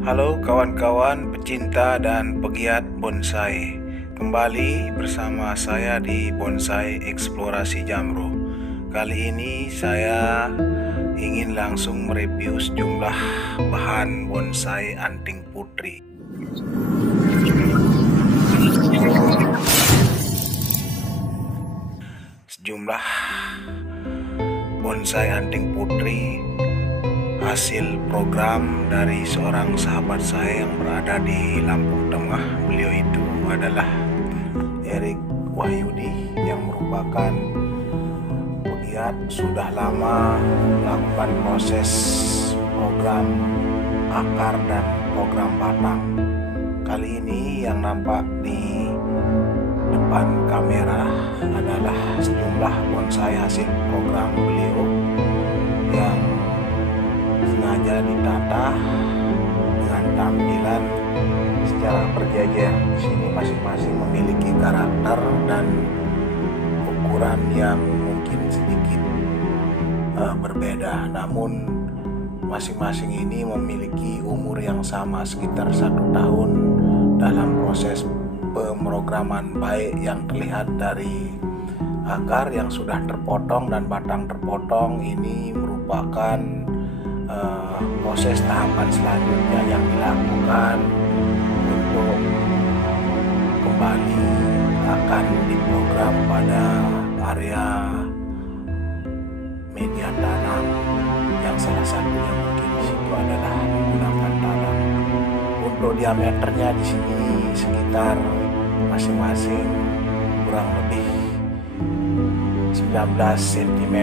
Halo kawan-kawan pecinta dan pegiat bonsai. Kembali bersama saya di Bonsai Eksplorasi Jamro. Kali ini saya ingin langsung mereview sejumlah bahan bonsai anting putri. Sejumlah bonsai anting putri hasil program dari seorang sahabat saya yang berada di Lampung Tengah. Beliau itu adalah Erik Wahyudi yang merupakan pegiat sudah lama melakukan proses program akar dan program batang. Kali ini yang nampak di depan kamera adalah sejumlah bonsai hasil program beliau yang sengaja ditata dengan tampilan secara berjejer. Di sini masing-masing memiliki karakter dan ukuran yang mungkin sedikit berbeda, namun masing-masing ini memiliki umur yang sama, sekitar 1 tahun dalam proses pemrograman, baik yang terlihat dari akar yang sudah terpotong dan batang terpotong. Ini merupakan proses tahapan selanjutnya yang dilakukan untuk kembali akan diprogram pada area media tanam, yang salah satunya mungkin di situ adalah menggunakan tanam. Untuk diameternya di sini sekitar masing-masing kurang lebih 19 cm